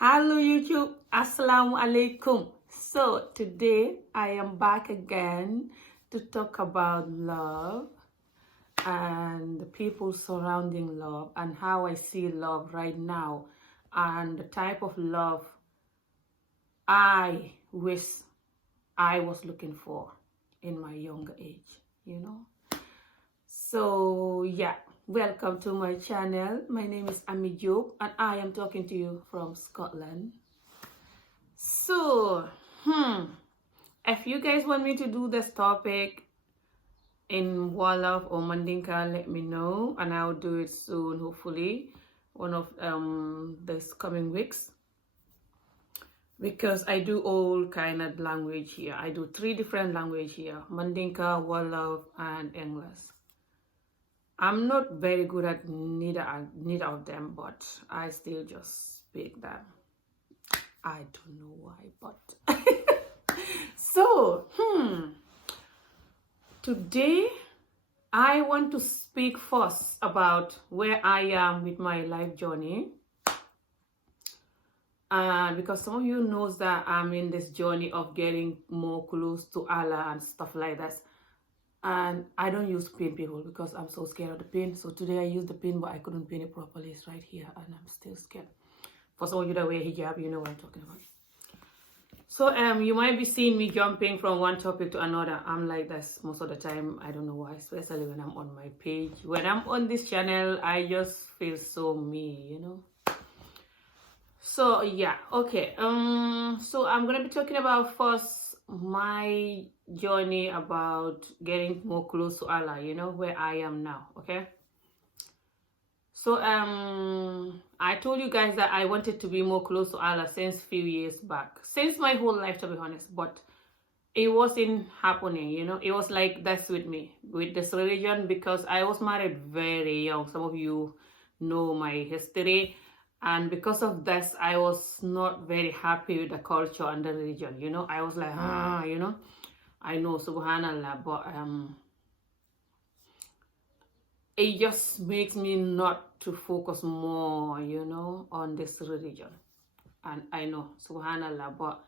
Hello YouTube, Assalamu alaikum. So today I am back again to talk about love and the people surrounding love and how I see love right now and the type of love I wish I was looking for in my younger age. So yeah, welcome to my channel. My name is Ami Job and I am talking to you from Scotland. So, if you guys want me to do this topic in Wolof or Mandinka, let me know and I'll do it soon, hopefully, one of this coming weeks. Because I do all kind of language here. I do 3 different language here, Mandinka, Wolof, and English. I'm not very good at neither of them, but I still just speak them. I don't know why, but so today I want to speak first about where I am with my life journey, and because some of you knows that I'm in this journey of getting more close to Allah and stuff like that, and I don't use pin, people, because I'm so scared of the pin. So today I used the pin, but I couldn't pin it properly. It's right here and I'm still scared. For some of you that wear hijab, you know what I'm talking about. So you might be seeing me jumping from one topic to another. I'm like this most of the time. I don't know why, especially when I'm on my page. When I'm on this channel, I just feel so me. So yeah, okay. So I'm gonna be talking about first my journey about getting more close to Allah, where I am now, okay? So I told you guys that I wanted to be more close to Allah since few years back, since my whole life, to be honest, but it wasn't happening. It was like that's with me, with this religion, because I was married very young. Some of you know my history, and because of this I was not very happy with the culture and the religion. I was like, I know, subhanallah, but it just makes me not to focus more, on this religion. And I know, subhanallah, but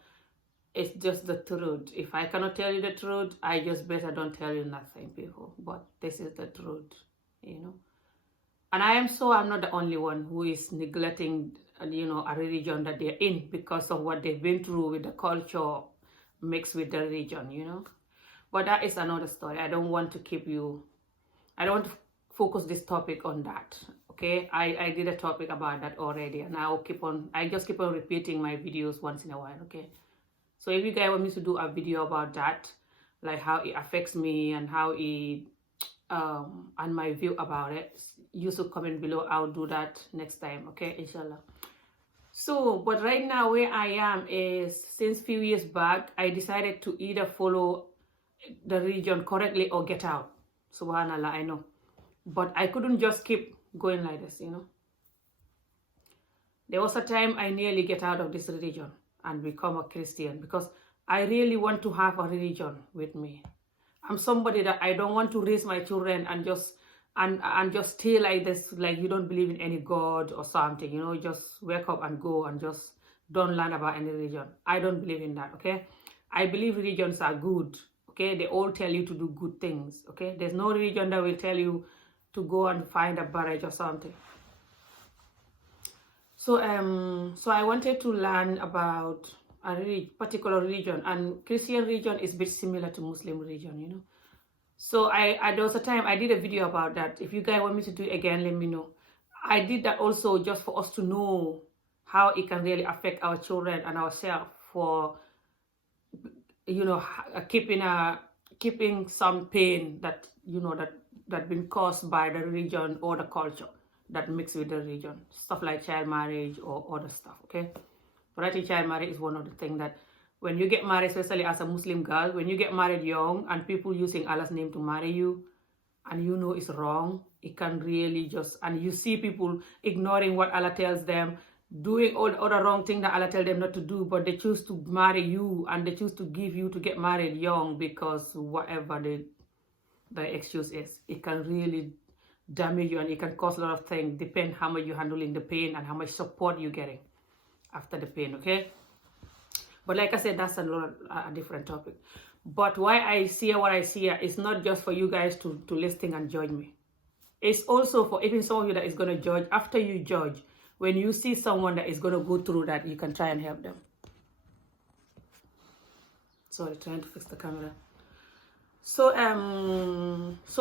it's just the truth. If I cannot tell you the truth, I just better don't tell you nothing, people. But this is the truth, And I'm not the only one who is neglecting, a religion that they're in because of what they've been through with the culture mixed with the religion, But that is another story. I don't want to focus this topic on that, okay? I did a topic about that already, and I just keep on repeating my videos once in a while, okay? So if you guys want me to do a video about that, like how it affects me and how it and my view about it, you should comment below. I'll do that next time, okay, inshallah. So but right now where I am is, since few years back I decided to either follow the religion correctly or get out. Subhanallah, I know, but I couldn't just keep going like this. There was a time I nearly get out of this religion and become a Christian, because I really want to have a religion with me. I'm somebody that I don't want to raise my children and just stay like this, like you don't believe in any God or something, just wake up and go and just don't learn about any religion. I don't believe in that, okay? I believe religions are good, okay? They all tell you to do good things, okay? There's no religion that will tell you to go and find a barrage or something. So I wanted to learn about a particular religion, and Christian religion is a bit similar to Muslim religion, So there was a time I did a video about that. If you guys want me to do it again, let me know. I did that also just for us to know how it can really affect our children and ourselves for, keeping some pain that, that been caused by the religion or the culture that mix with the religion, stuff like child marriage or other stuff, okay? But I think child marriage is one of the things that when you get married, especially as a Muslim girl, when you get married young and people using Allah's name to marry you, and it's wrong, it can really and you see people ignoring what Allah tells them, doing all the other wrong things that Allah tells them not to do, but they choose to marry you and they choose to give you to get married young because whatever the excuse is, it can really damage you and it can cause a lot of things, depend how much you're handling the pain and how much support you're getting. after the pain, okay? But like I said, that's a different topic. But why I see what I see is not just for you guys to listen and judge me. It's also for even some of you that is going to judge. After you judge, when you see someone that is going to go through that, you can try and help them. Sorry, trying to fix the camera. So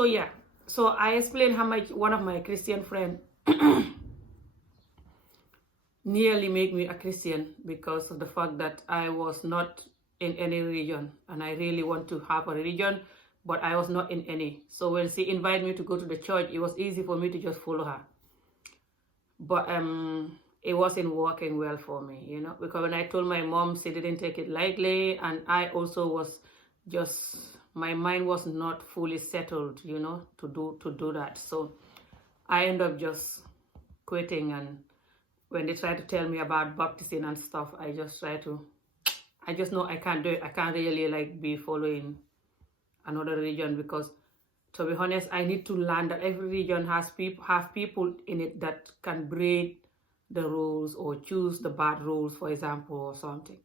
yeah. So I explained how much one of my Christian friends nearly made me a Christian because of the fact that I was not in any religion, and I really want to have a religion, but I was not in any. So when she invited me to go to the church, it was easy for me to just follow her. But it wasn't working well for me, you know, because when I told my mom, she didn't take it lightly, and I also was just, my mind was not fully settled, you know, to do that. So I ended up just quitting, and when they try to tell me about baptism and stuff, I just know I can't do it. I can't really like be following another religion, because to be honest, I need to learn that every religion have people in it that can break the rules or choose the bad rules, for example, or something.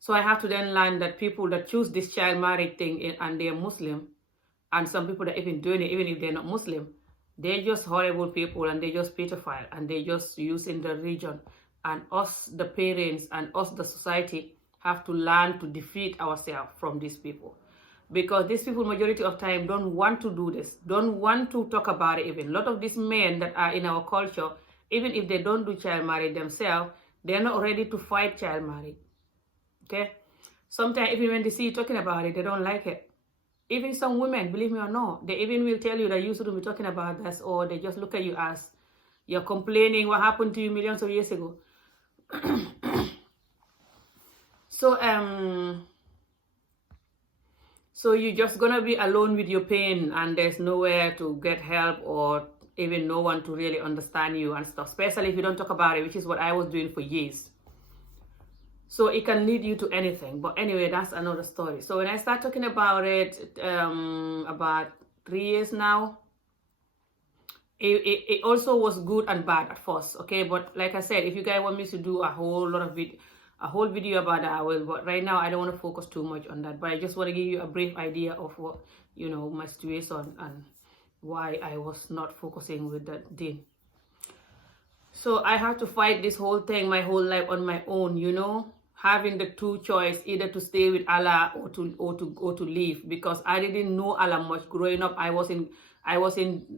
So I have to then learn that people that choose this child marriage thing and they're Muslim, and some people that even doing it, even if they're not Muslim, they're just horrible people, and they're just pedophile, and they're just using the religion. And us, the parents, and us, the society, have to learn to defeat ourselves from these people. Because these people, majority of time, don't want to do this, don't want to talk about it even. A lot of these men that are in our culture, even if they don't do child marriage themselves, they're not ready to fight child marriage. Okay? Sometimes even when they see you talking about it, they don't like it. Even some women, believe me or not, they even will tell you that you shouldn't be talking about this, or they just look at you as you're complaining what happened to you millions of years ago. So you're just gonna be alone with your pain, and there's nowhere to get help, or even no one to really understand you and stuff, especially if you don't talk about it, which is what I was doing for years. So it can lead you to anything. But anyway, that's another story. So when I start talking about it, about 3 years now, it also was good and bad at first, okay? But like I said, if you guys want me to do a whole video about that, I will. But right now, I don't want to focus too much on that. But I just want to give you a brief idea of what, you know, my situation and why I was not focusing with that deal. So I had to fight this whole thing my whole life on my own, you know, having the two choice, either to stay with Allah or to leave, because I didn't know Allah much growing up. I wasn't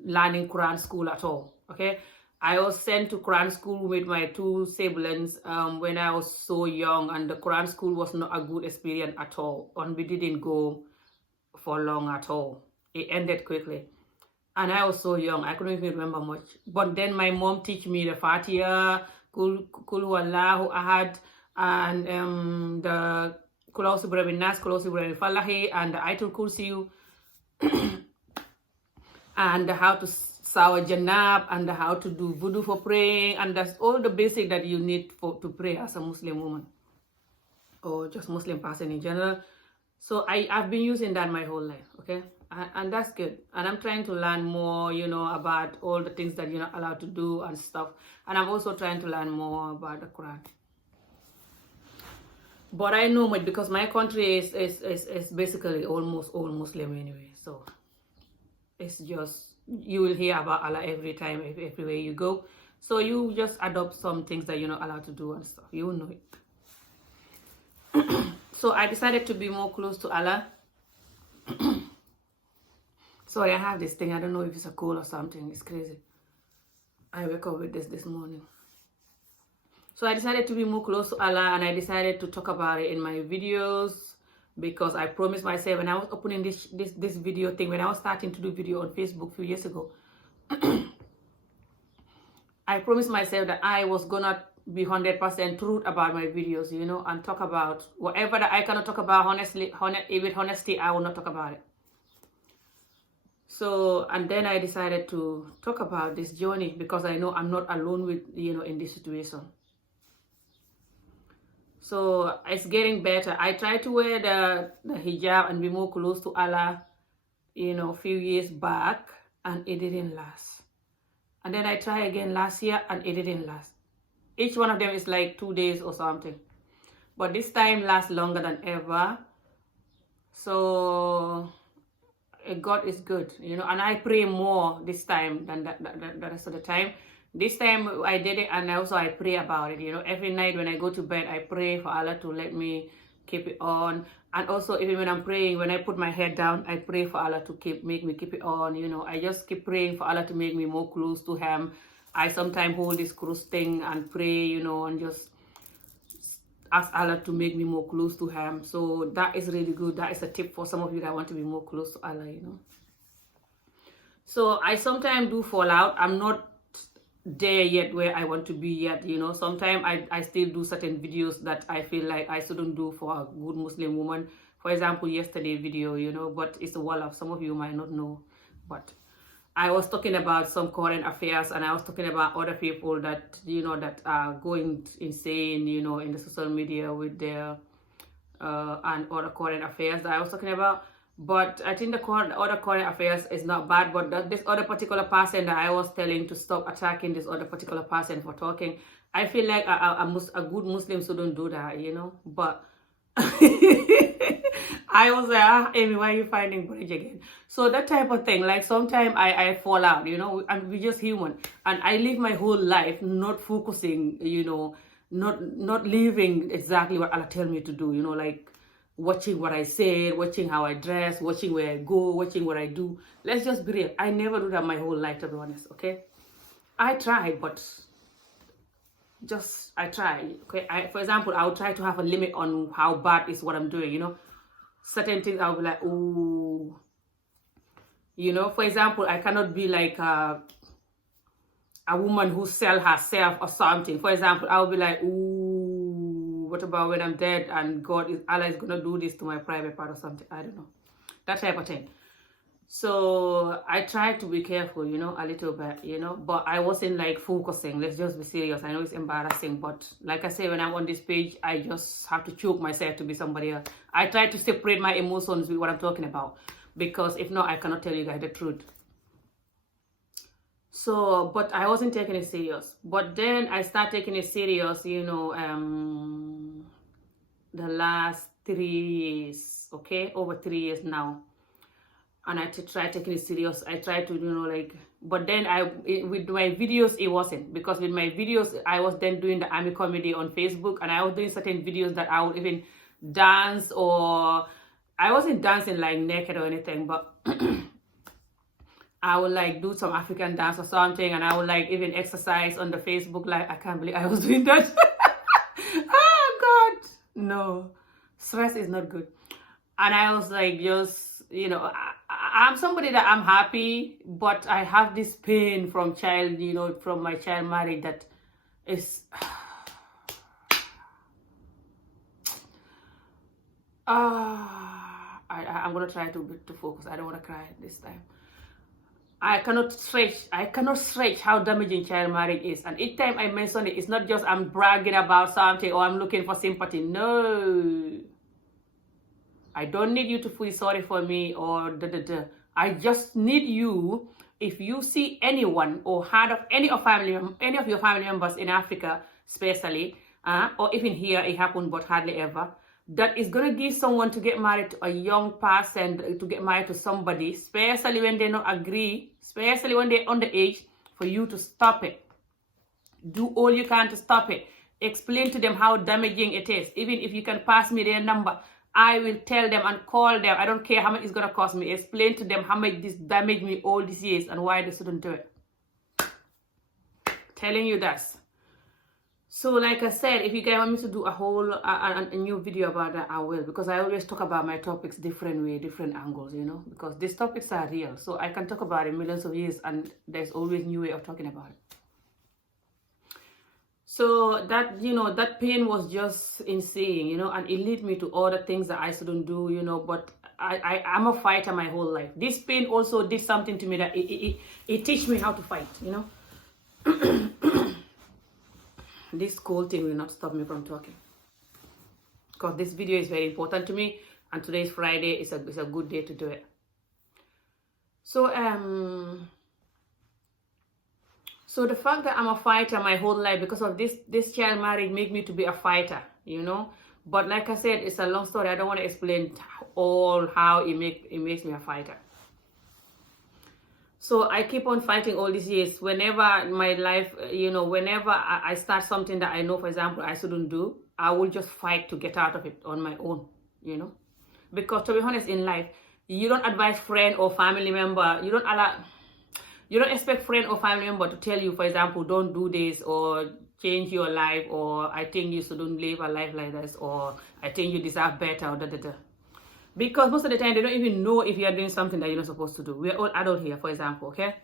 learning Quran school at all. Okay, I was sent to Quran school with my two siblings when I was so young, and the Quran school was not a good experience at all, and we didn't go for long at all. It ended quickly. And I was so young, I couldn't even remember much. But then my mom teach me the Fatiha, Kul Huwallahu Ahad, and the Kul A'udhu Birabbin Nas, Kul A'udhu Birabbin Falahi, and the Ayatul Kursi, and how to sour janab, and how to do voodoo for praying, and that's all the basic that you need to pray as a Muslim woman, or just Muslim person in general. So I've been using that my whole life, okay? And that's good. And I'm trying to learn more, you know, about all the things that you're not allowed to do and stuff. And I'm also trying to learn more about the Quran. But I know much because my country is basically almost all Muslim anyway. So it's just, you will hear about Allah every time, everywhere you go. So you just adopt some things that you're not allowed to do and stuff. You will know it. So I decided to be more close to Allah. Sorry, I have this thing. I don't know if it's a cold or something. It's crazy. I wake up with this morning. So I decided to be more close to Allah, and I decided to talk about it in my videos, because I promised myself when I was opening this video thing, when I was starting to do video on Facebook a few years ago, I promised myself that I was gonna be 100% truth about my videos, you know, and talk about whatever that I cannot talk about honestly, with honesty, I will not talk about it. So, and then I decided to talk about this journey, because I know I'm not alone with, you know, in this situation. So it's getting better. I tried to wear the hijab and be more close to Allah, you know, a few years back, and it didn't last. And then I tried again last year, and it didn't last. Each one of them is like 2 days or something. But this time lasts longer than ever. So God is good, you know, and I pray more this time than the rest of the time. This time I did it, and also I pray about it, you know. Every night when I go to bed, I pray for Allah to let me keep it on. And also, even when I'm praying, when I put my head down, I pray for Allah to make me keep it on, you know. I just keep praying for Allah to make me more close to Him. I sometimes hold this cross thing and pray, you know, and just ask Allah to make me more close to Him. So that is really good. That is a tip for some of you that want to be more close to Allah, you know. So I sometimes do fall out. I'm not there yet where I want to be yet, you know. Sometimes I still do certain videos that I feel like I shouldn't do for a good Muslim woman. For example, yesterday video, you know, but it's a wall of some of you might not know. But I was talking about some current affairs, and I was talking about other people that, you know, that are going insane, you know, in the social media with their and other current affairs that I was talking about. But I think the other current affairs is not bad, but this other particular person that I was telling to stop attacking this other particular person for talking, I feel like a good Muslim shouldn't do that, you know. But I was like, Amy, why are you finding bridge again? So that type of thing, like sometimes I fall out, you know, and we're just human. And I live my whole life not focusing, you know, not living exactly what Allah tell me to do, you know, like watching what I say, watching how I dress, watching where I go, watching what I do. Let's just be real. I never do that my whole life, to be honest, okay? I try, but I try, okay? For example, I'll try to have a limit on how bad is what I'm doing, you know? Certain things I'll be like, oh, you know? For example, I cannot be like a woman who sell herself or something. For example, I'll be like, ooh, what about when I'm dead and Allah is gonna do this to my private part or something? I don't know. That type of thing. So I try to be careful, you know, a little bit, you know, but I wasn't like focusing. Let's just be serious. I know it's embarrassing, but like I say, when I'm on this page, I just have to choke myself to be somebody else. I try to separate my emotions with what I'm talking about, because if not, I cannot tell you guys the truth. So, but I wasn't taking it serious. But then I started taking it serious, you know, the last 3 years, okay? Over 3 years now. And I try taking it serious. I try to, you know, like, but then with my videos, it wasn't. Because with my videos, I was then doing the army comedy on Facebook, and I was doing certain videos that I would even dance, or I wasn't dancing like naked or anything, but I would like do some African dance or something, and I would like even exercise on the Facebook. Like, I can't believe I was doing that. Oh God, no, stress is not good. And I was like, just, you know, I'm somebody that I'm happy, but I have this pain from child, you know, from my child marriage that is, I'm gonna try to focus. I don't want to cry this time. I cannot stretch how damaging child marriage is. And each time I mention it, it's not just I'm bragging about something or I'm looking for sympathy. No. I don't need you to feel sorry for me or da-da-da. I just need you, if you see anyone or heard of any of your family members in Africa, especially, or even here, it happened, but hardly ever, that is going to give someone to get married to a young person, to get married to somebody, especially when they don't agree, especially when they're underage, for you to stop it. Do all you can to stop it. Explain to them how damaging it is. Even if you can pass me their number, I will tell them and call them. I don't care how much it's going to cost me. Explain to them how much this damaged me all these years and why they shouldn't do it. Telling you that. So like I said, if you guys want me to do a whole a new video about that, I will. Because I always talk about my topics different way, different angles, you know. Because these topics are real. So I can talk about it millions of years and there's always new way of talking about it. So that, you know, that pain was just insane, you know, and it led me to other things that I shouldn't do, you know, but I'm a fighter my whole life. This pain also did something to me that it teach me how to fight, you know. This cold thing will not stop me from talking. Because this video is very important to me, and today is Friday, it's a good day to do it. So, So the fact that I'm a fighter my whole life because of this child marriage make me to be a fighter, you know. But like I said, it's a long story. I don't want to explain all how it makes me a fighter. So I keep on fighting all these years. Whenever my life, you know, whenever I start something that I know, for example, I shouldn't do, I will just fight to get out of it on my own, you know. Because to be honest, in life, you don't advise friend or family member, you don't expect friend or family member to tell you, for example, don't do this or change your life, or I think you shouldn't live a life like this, or I think you deserve better, or da. Because most of the time, they don't even know if you are doing something that you're not supposed to do. We're all adults here, for example, okay?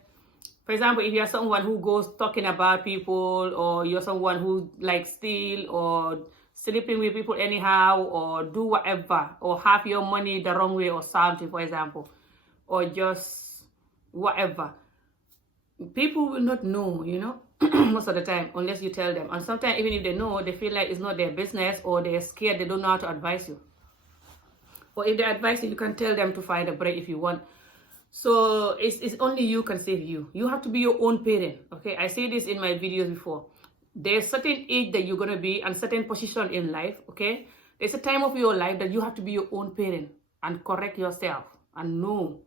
For example, if you're someone who goes talking about people, or you're someone who like steal, or sleeping with people anyhow, or do whatever, or have your money the wrong way or something, for example, or just whatever, people will not know, you know, most of the time, unless you tell them. And sometimes even if they know, they feel like it's not their business, or they're scared, they don't know how to advise you. Or if they advise you, you can tell them to find a break if you want. So it's only you can save you. You have to be your own parent, okay? I say this in my videos before. There's certain age that you're going to be and certain position in life, okay? There's a time of your life that you have to be your own parent and correct yourself and know.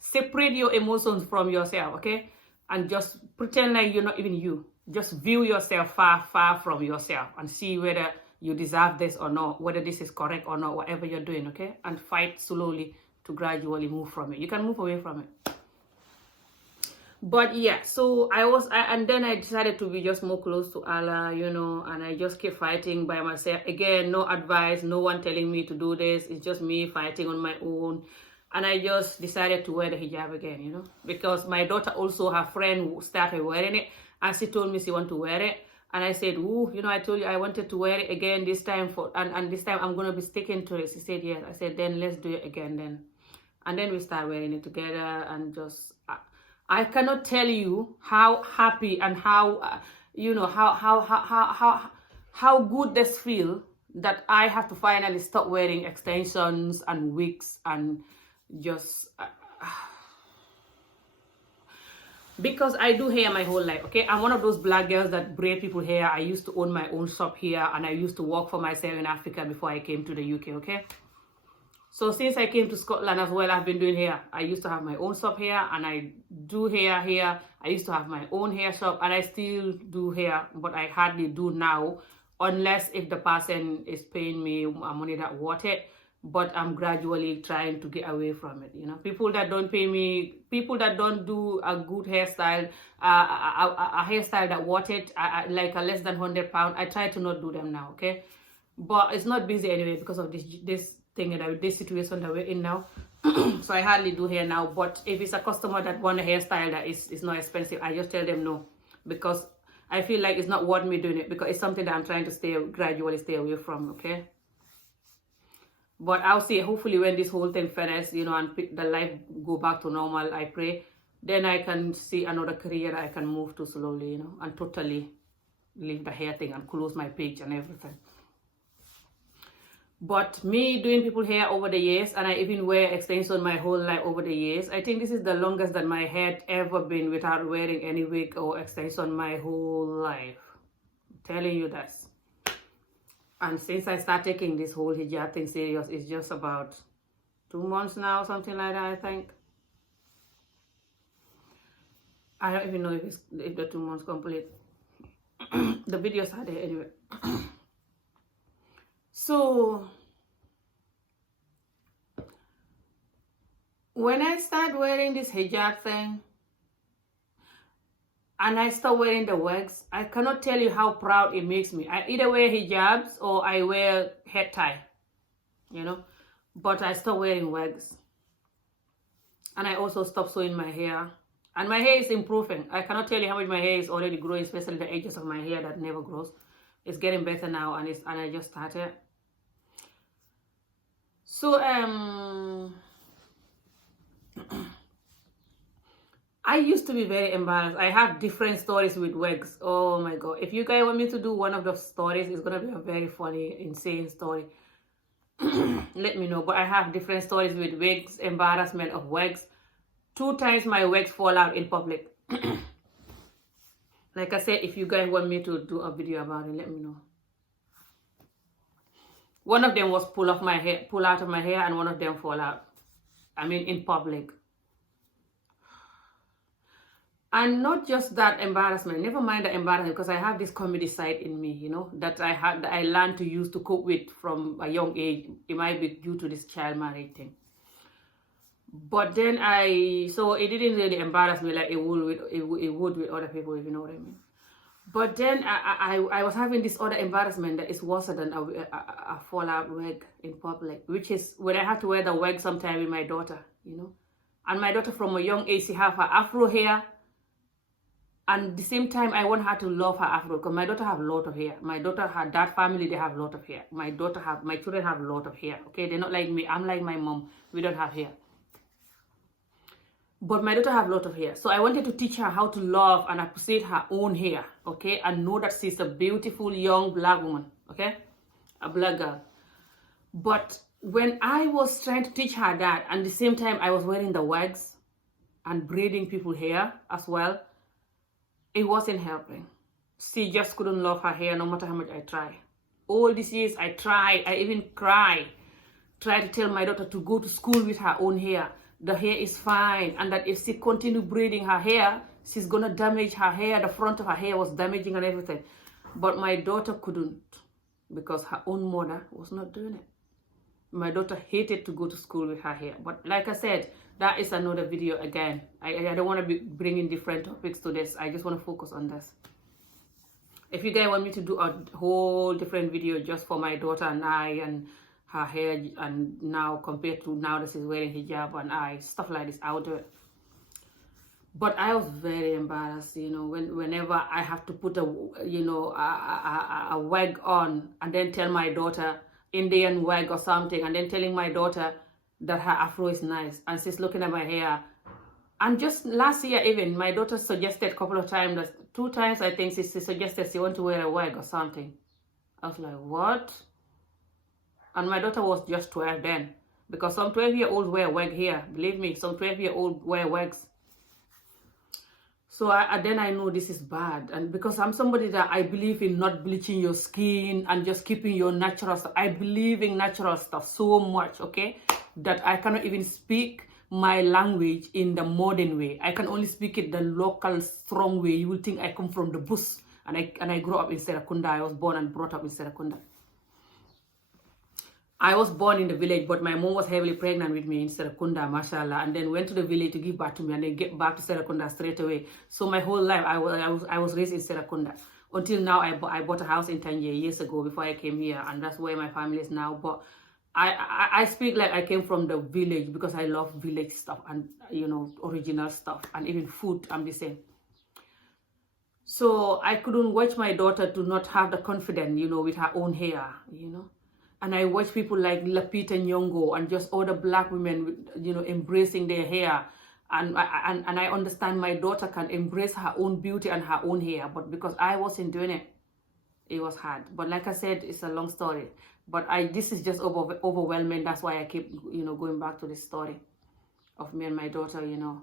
Separate your emotions from yourself, okay? And just pretend like you're not even you. Just view yourself far, far from yourself and see whether you deserve this or not, whether this is correct or not, whatever you're doing, okay? And fight slowly to gradually move from it. You can move away from it. But yeah, so and then I decided to be just more close to Allah, you know, and I just keep fighting by myself. Again, no advice, no one telling me to do this. It's just me fighting on my own. And I just decided to wear the hijab again, you know, because my daughter also, her friend who started wearing it, and she told me she want to wear it. And I said, ooh, you know, I told you I wanted to wear it again this time, and this time I'm going to be sticking to it. She said, yes. I said, then let's do it again then. And then we start wearing it together, and just, I cannot tell you how happy and how, you know, how good this feel that I have to finally stop wearing extensions and wigs and just because I do hair my whole life, okay? I'm one of those black girls that braid people hair. I used to own my own shop here, and I used to work for myself in Africa before I came to the UK, okay? So since I came to Scotland as well, I've been doing hair. I used to have my own shop here, and I do hair here. I used to have my own hair shop, and I still do hair, but I hardly do now, unless if the person is paying me money that worth it. But I'm gradually trying to get away from it, you know. People that don't pay me, people that don't do a good hairstyle, a hairstyle that worth it, like a less than £100, I try to not do them now, okay? But it's not busy anyway because of this thing, this situation that we're in now. So I hardly do hair now. But if it's a customer that want a hairstyle that is not expensive, I just tell them no, because I feel like it's not worth me doing it, because it's something that I'm trying to gradually stay away from, okay? But I'll see, hopefully when this whole thing finishes, you know, and the life go back to normal, I pray, then I can see another career I can move to slowly, you know, and totally leave the hair thing and close my page and everything. But me doing people hair over the years, and I even wear extensions my whole life over the years, I think this is the longest that my hair ever been without wearing any wig or extension my whole life. I'm telling you this. And since I started taking this whole hijab thing serious, it's just about 2 months now, something like that, I think. I don't even know if the 2 months complete. The videos are there anyway. So, when I start wearing this hijab thing, and I start wearing the wigs, I cannot tell you how proud it makes me. I either wear hijabs or I wear head tie, you know. But I start wearing wigs. And I also stop sewing my hair. And my hair is improving. I cannot tell you how much my hair is already growing, especially the edges of my hair that never grows. It's getting better now, and I just started. So, I used to be very embarrassed. I have different stories with wigs. Oh my God. If you guys want me to do one of those stories, it's going to be a very funny, insane story. Let me know. But I have different stories with wigs, embarrassment of wigs. 2 times my wigs fall out in public. Like I said, if you guys want me to do a video about it, let me know. One of them was pull out of my hair, and one of them fall out. I mean, in public. And not just that embarrassment, never mind the embarrassment, because I have this comedy side in me, you know, that I learned to use to cope with from a young age. It might be due to this child marriage thing. But then so it didn't really embarrass me like it would with other people, if you know what I mean. But then I was having this other embarrassment that is worse than a fallout wig in public, which is when I had to wear the wig sometime with my daughter, you know. And my daughter from a young age, she have her afro hair. And at the same time, I want her to love her afro, because my daughter have a lot of hair. My daughter, her dad family, they have a lot of hair. My children have a lot of hair, okay? They're not like me. I'm like my mom. We don't have hair. But my daughter have a lot of hair. So I wanted to teach her how to love and appreciate her own hair, okay? And know that she's a beautiful young black woman, okay? A black girl. But when I was trying to teach her that, and at the same time I was wearing the wigs and braiding people's hair as well, it wasn't helping. She just couldn't love her hair no matter how much I try. All these years I tried, I even tried to tell my daughter to go to school with her own hair. The hair is fine, and that if she continue braiding her hair, she's gonna damage her hair. The front of her hair was damaging and everything. But my daughter couldn't, because her own mother was not doing it. My daughter hated to go to school with her hair. But like I said, that is another video again. I don't want to be bringing different topics to this. I just want to focus on this. If you guys want me to do a whole different video just for my daughter and I, and her hair, and now compared to now that she's wearing hijab and stuff like this, I will do it. But I was very embarrassed, you know, whenever I have to put a wig on and then tell my daughter, Indian wig or something, and then telling my daughter that her afro is nice, and she's looking at my hair. And just last year even, my daughter suggested a couple of times, 2 times I think she suggested she want to wear a wig or something. I was like, what? And my daughter was just 12 then, because some 12-year-olds wear wig here. Believe me, some 12-year-olds wear wigs. So then I know this is bad. And because I'm somebody that I believe in not bleaching your skin and just keeping your natural stuff. I believe in natural stuff so much, okay, that I cannot even speak my language in the modern way. I can only speak it the local strong way. You will think I come from the bush, and I grew up in Serakunda. I was born and brought up in Serakunda. I was born in the village, but my mom was heavily pregnant with me in Serakunda, mashallah, and then went to the village to give birth to me, and then get back to Serakunda straight away. So my whole life, I was raised in Serakunda. Until now, I bought a house in Tangier years ago before I came here, and that's where my family is now. But I speak like I came from the village because I love village stuff and, you know, original stuff, and even food, I'm the same. So I couldn't watch my daughter to not have the confidence, you know, with her own hair, you know. And I watch people like Lapita Nyong'o and just other black women, you know, embracing their hair. And I understand my daughter can embrace her own beauty and her own hair. But because I wasn't doing it, it was hard. But like I said, it's a long story. But this is just overwhelming. That's why I keep, you know, going back to this story of me and my daughter, you know.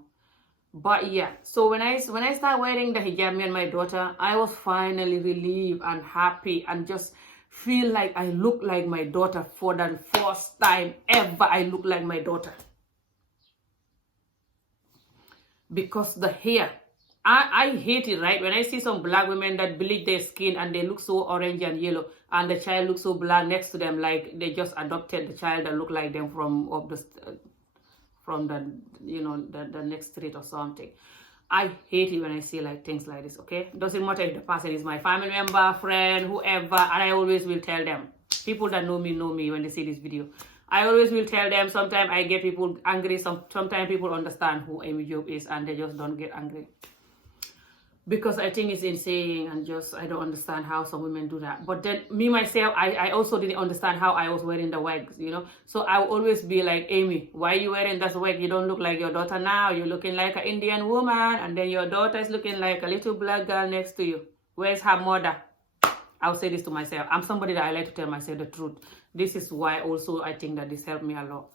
But yeah, so when I started wearing the hijab, me and my daughter, I was finally relieved and happy and just feel like I look like my daughter for the first time ever. I look like my daughter. Because the hair, I hate it, right? When I see some black women that bleach their skin and they look so orange and yellow, and the child looks so black next to them, like they just adopted the child that look like them from the, you know, the next street or something. I hate it when I see like things like this, okay? Doesn't matter if the person is my family member, friend, whoever, and I always will tell them. People that know me when they see this video. I always will tell them. Sometimes I get people angry. Sometimes people understand who Amy Job is and they just don't get angry. Because I think it's insane, and just I don't understand how some women do that. But then me myself, I also didn't understand how I was wearing the wigs, you know. So I will always be like, Amy, why are you wearing that wig? You don't look like your daughter now. You're looking like an Indian woman, and then your daughter is looking like a little black girl next to you. Where's her mother? I'll say this to myself. I'm somebody that I like to tell myself the truth. This is why also I think that this helped me a lot.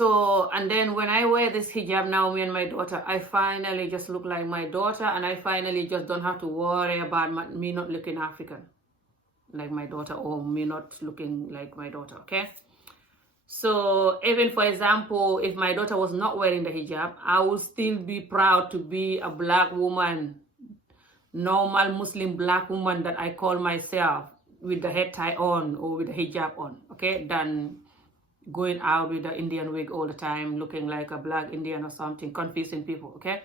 So, and then when I wear this hijab now, me and my daughter, I finally just look like my daughter, and I finally just don't have to worry about me not looking African like my daughter, or me not looking like my daughter, okay? So even, for example, if my daughter was not wearing the hijab, I would still be proud to be a black woman, normal Muslim black woman that I call myself, with the head tie on or with the hijab on, okay, than going out with the Indian wig all the time, looking like a black Indian or something, confusing people, okay?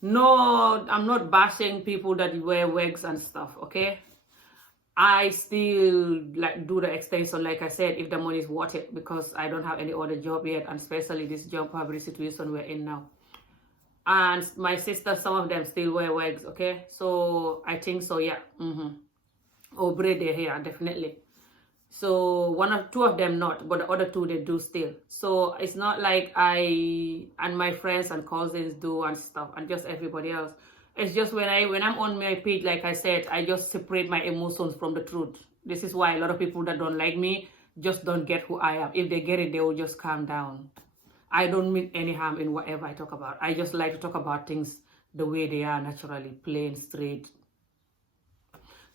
No, I'm not bashing people that wear wigs and stuff, okay? I still like do the extension, like I said, if the money is worth it, because I don't have any other job yet, and especially this job poverty situation we're in now. And my sisters, some of them still wear wigs, okay? So I think so, yeah. Or braid their hair, definitely. So two of them not, but the other two they do still. So it's not like I and my friends and cousins do and stuff, and just everybody else. It's just when I'm on my page, like I said, I just separate my emotions from the truth. This is why a lot of people that don't like me just don't get who I am. If they get it, they will just calm down. I don't mean any harm in whatever I talk about. I just like to talk about things the way they are, naturally, plain, straight.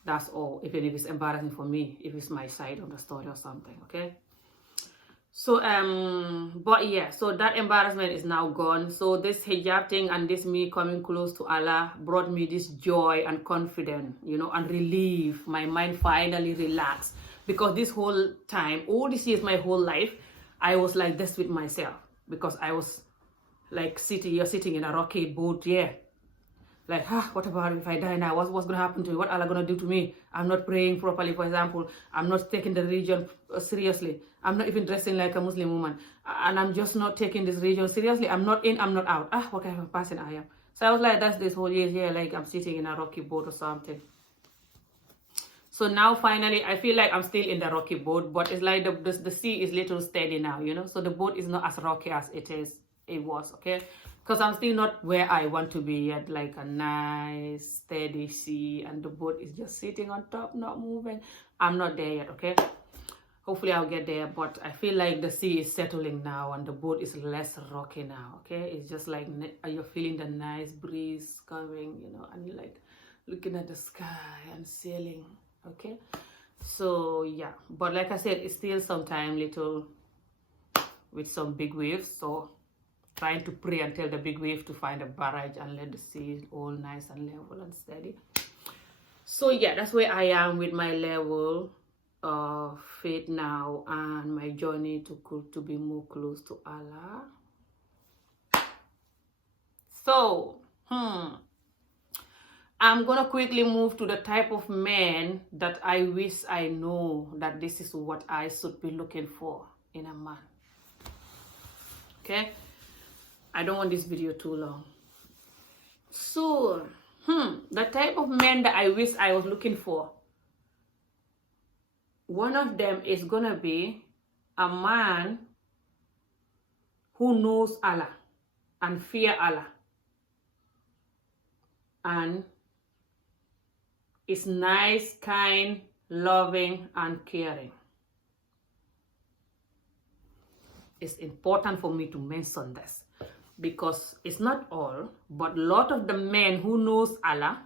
That's all. Even if it's embarrassing for me, if it's my side of the story or something, okay? So, but yeah, so that embarrassment is now gone. So this hijab thing and this me coming close to Allah brought me this joy and confidence, you know, and relief. My mind finally relaxed, because this whole time, all these years, my whole life, I was like this with myself, because I was like you're sitting in a rocky boat, yeah. Like, what about if I die now? What's going to happen to me? What Allah going to do to me? I'm not praying properly, for example. I'm not taking the religion seriously. I'm not even dressing like a Muslim woman. And I'm just not taking this religion seriously. I'm not in, I'm not out. What kind of person I am? So I was like, that's this whole year here, like I'm sitting in a rocky boat or something. So now finally, I feel like I'm still in the rocky boat, but it's like the sea is little steady now, you know? So the boat is not as rocky as it was, okay? Because I'm still not where I want to be yet, like a nice, steady sea, and the boat is just sitting on top, not moving. I'm not there yet, okay? Hopefully I'll get there, but I feel like the sea is settling now, and the boat is less rocky now, okay? It's just like you're feeling the nice breeze coming, you know, and you're like looking at the sky and sailing, okay? So, yeah. But like I said, it's still sometime little with some big waves, so trying to pray and tell the big wave to find a barrage and let the sea all nice and level and steady. So yeah, that's where I am with my level of faith now, and my journey to be more close to Allah. So I'm gonna quickly move to the type of man that I wish I know that this is what I should be looking for in a man, okay? I don't want this video too long. So, the type of men that I wish I was looking for, one of them is gonna be a man who knows Allah and fear Allah, and is nice, kind, loving, and caring. It's important for me to mention this, because it's not all, but a lot of the men who knows Allah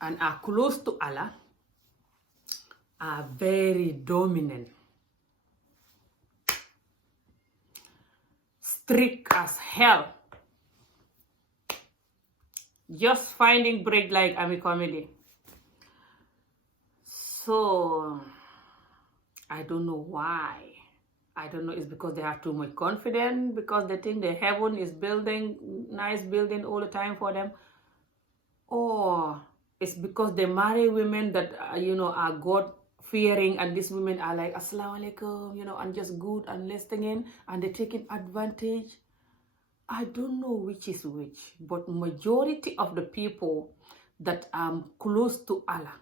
and are close to Allah are very dominant, strict as hell, just finding break like Ami comedy. So I don't know why. I don't know, it's because they have too much confidence, because they think the heaven is nice building all the time for them, or it's because they marry women that you know, are God fearing, and these women are like assalamu alaikum, you know, and just good and listening, and they're taking advantage. I don't know which is which, but majority of the people that are close to Allah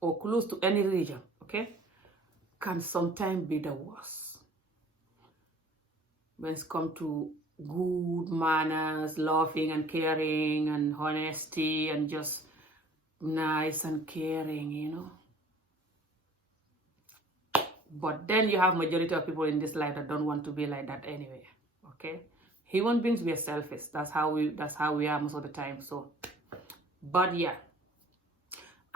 or close to any religion, okay, can sometimes be the worst when it's come to good manners, loving and caring and honesty and just nice and caring, you know. But then you have majority of people in this life that don't want to be like that anyway. Okay, human beings, we are selfish. That's how we are most of the time. So, but yeah,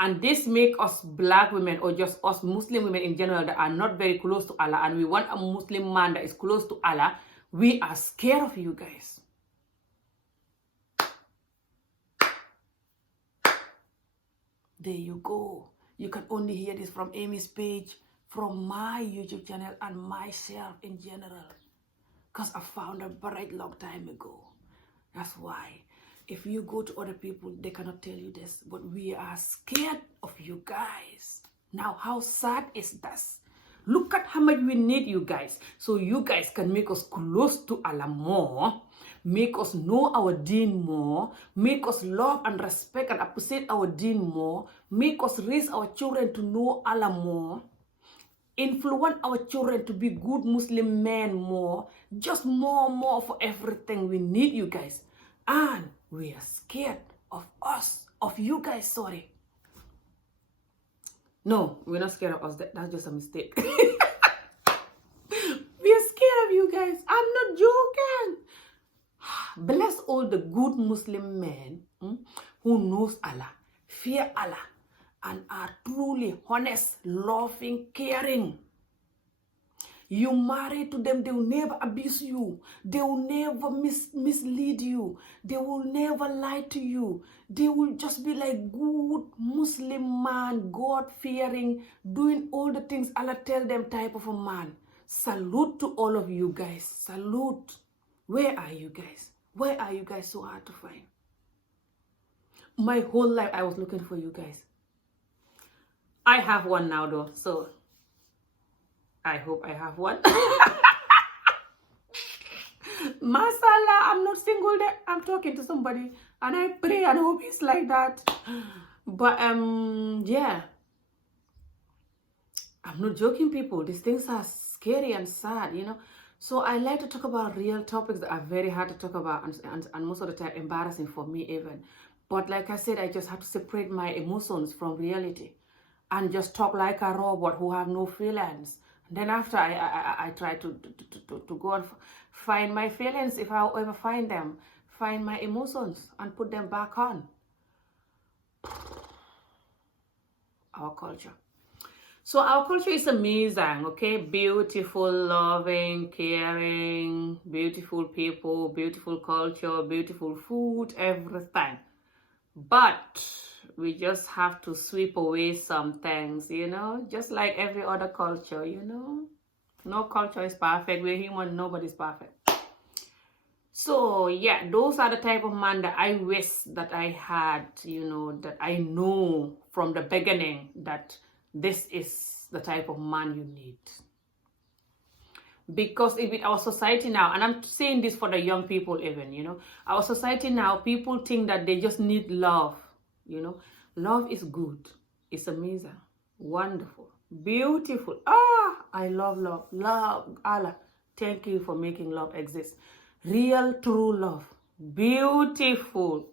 and this make us black women, or just us Muslim women in general, that are not very close to Allah, and we want a Muslim man that is close to Allah. We are scared of you guys. There you go. You can only hear this from Amy's page, from my YouTube channel, and myself in general. Because I found a bright long time ago. That's why. If you go to other people, they cannot tell you this. But we are scared of you guys. Now, how sad is this? Look at how much we need you guys. So you guys can make us close to Allah more. Make us know our deen more. Make us love and respect and appreciate our deen more. Make us raise our children to know Allah more. Influence our children to be good Muslim men more. Just more for everything. We need you guys. And we are scared of you guys, sorry. No, we're not scared of us. That's just a mistake. We are scared of you guys. I'm not joking. Bless all the good Muslim men who knows Allah, fear Allah, and are truly honest, loving, caring. You marry to them, they will never abuse you. They will never mislead you. They will never lie to you. They will just be like good Muslim man, God-fearing, doing all the things Allah tell them type of a man. Salute to all of you guys. Salute. Where are you guys? Why are you guys so hard to find? My whole life I was looking for you guys. I have one now though, so I hope I have one. Mashallah, I'm not single there. I'm talking to somebody and I pray and hope it's like that. But yeah. I'm not joking, people. These things are scary and sad, you know. So I like to talk about real topics that are very hard to talk about and most of the time embarrassing for me even. But like I said, I just have to separate my emotions from reality and just talk like a robot who have no feelings. Then after I try to go and find my feelings, if I ever find them, find my emotions and put them back on. Our culture. So our culture is amazing, okay? Beautiful, loving, caring, beautiful people, beautiful culture, beautiful food, everything. But we just have to sweep away some things, you know? Just like every other culture, you know? No culture is perfect. We're human, nobody's perfect. So, yeah, those are the type of man that I wish that I had, you know, that I know from the beginning that this is the type of man you need. Because in our society now, and I'm saying this for the young people even, you know, our society now, people think that they just need love, you know. Love is good. It's amazing. Wonderful. Beautiful. I love love. Love. Allah, thank you for making love exist. Real, true love. Beautiful.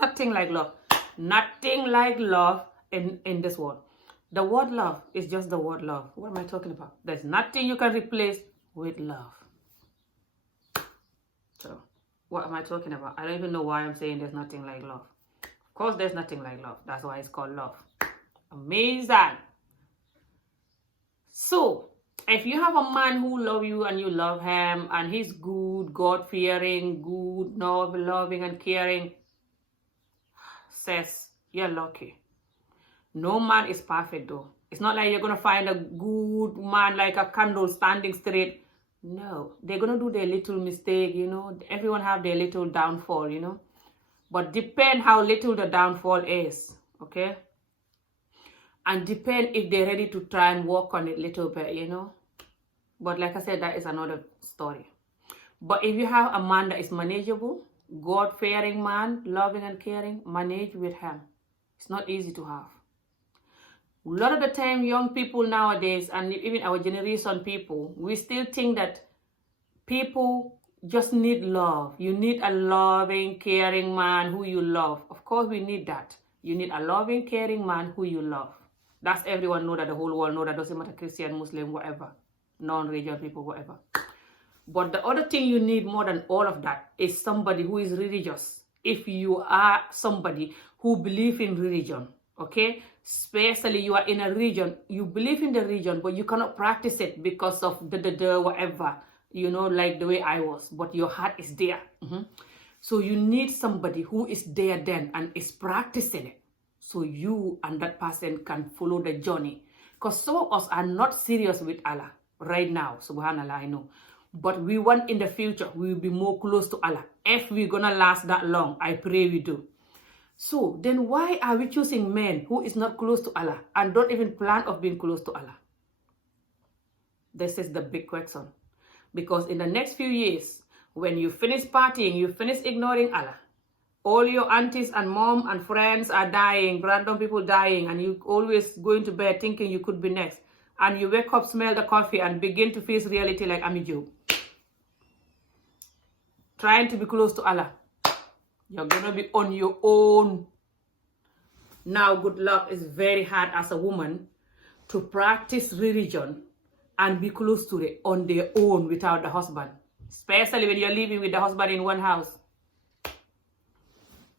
Nothing like love. Nothing like love in this world. The word love is just the word love. What am I talking about? There's nothing you can replace with love. So, what am I talking about? I don't even know why I'm saying there's nothing like love. Of course, there's nothing like love. That's why it's called love. Amazing. So, if you have a man who loves you and you love him and he's good, God-fearing, good, loving and caring, sis, you're lucky. No man is perfect though. It's not like you're going to find a good man like a candle standing straight. No, they're going to do their little mistake, you know. Everyone have their little downfall, you know. But depend how little the downfall is, okay? And depend if they're ready to try and work on it a little bit, you know. But like I said, that is another story. But if you have a man that is manageable, God-fearing man, loving and caring, manage with him. It's not easy to have. A lot of the time, young people nowadays, and even our generation people, we still think that people just need love. You need a loving, caring man who you love. Of course, we need that. You need a loving, caring man who you love. That's everyone know that, the whole world know that. Doesn't matter Christian, Muslim, whatever, non-religious people, whatever. But the other thing you need more than all of that is somebody who is religious. If you are somebody who believes in religion, okay, especially you are in a region, you believe in the religion, but you cannot practice it because of whatever, you know, like the way I was, but your heart is there. So you need somebody who is there then and is practicing it, so you and that person can follow the journey. Because some of us are not serious with Allah right now, subhanallah, I know. But we want in the future, we will be more close to Allah. If we're gonna last that long, I pray we do. So then why are we choosing men who is not close to Allah and don't even plan of being close to Allah? This is the big question. Because in the next few years, when you finish partying, you finish ignoring Allah, all your aunties and mom and friends are dying, random people dying, and you always going to bed thinking you could be next. And you wake up, smell the coffee, and begin to face reality like Ami Job. Trying to be close to Allah. You're going to be on your own. Now, good luck. It's very hard as a woman to practice religion and be close to it on their own without the husband. Especially when you're living with the husband in one house.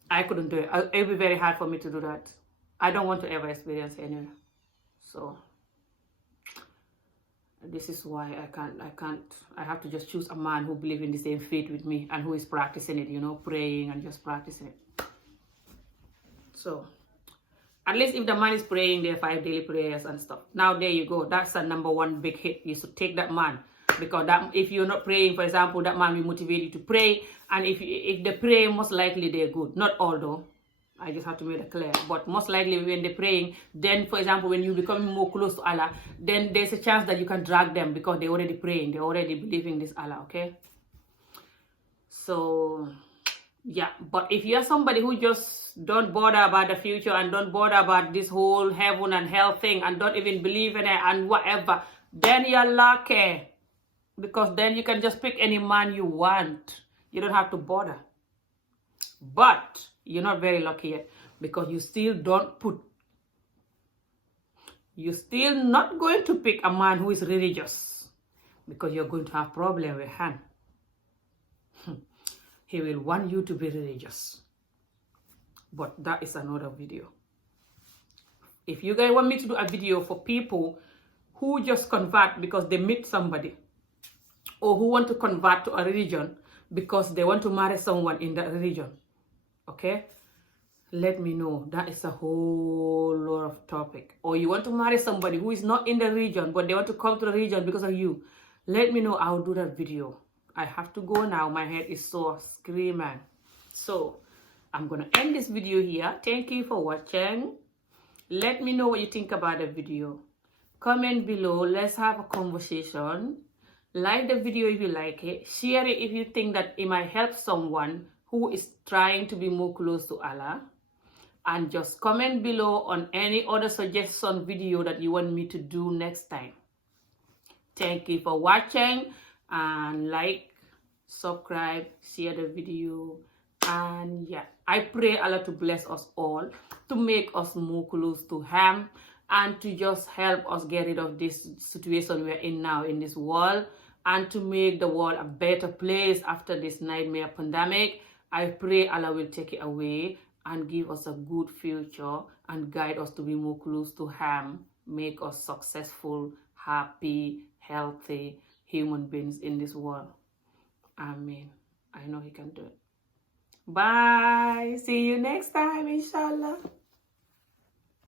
I couldn't do it. It would be very hard for me to do that. I don't want to ever experience anyway. So this is why I have to just choose a man who believes in the same faith with me and who is practicing it, you know, praying and just practicing it. So at least if the man is praying their 5 daily prayers and stuff. Now there you go. That's a number one big hit. You should take that man. Because that, if you're not praying, for example, that man will motivate you to pray. And if they pray, most likely they're good. Not all though. I just have to make it clear. But most likely when they're praying, then, for example, when you become more close to Allah, then there's a chance that you can drag them because they're already praying. They already believe in this Allah, okay? So, yeah. But if you're somebody who just don't bother about the future and don't bother about this whole heaven and hell thing and don't even believe in it and whatever, then you're lucky. Because then you can just pick any man you want. You don't have to bother. But you're not very lucky yet. Because you still you're still not going to pick a man who is religious. Because you're going to have problem with him. He will want you to be religious. But that is another video. If you guys want me to do a video for people who just convert because they meet somebody, or who want to convert to a religion because they want to marry someone in that religion, okay, let me know. That is a whole lot of topic. Or you want to marry somebody who is not in the religion but they want to come to the religion because of you, let me know. I'll do that video. I have to go now. My head is so screaming. So I'm gonna end this video here. Thank you for watching. Let me know what you think about the video. Comment below. Let's have a conversation. Like the video if you like it. Share it if you think that it might help someone who is trying to be more close to Allah. And just comment below on any other suggestion video that you want me to do next time. Thank you for watching. And like, subscribe, share the video. And yeah, I pray Allah to bless us all. To make us more close to Him. And to just help us get rid of this situation we're in now in this world. And to make the world a better place after this nightmare pandemic. I pray Allah will take it away and give us a good future and guide us to be more close to Him. Make us successful, happy, healthy human beings in this world. Amen. I know He can do it. Bye. See you next time, inshallah.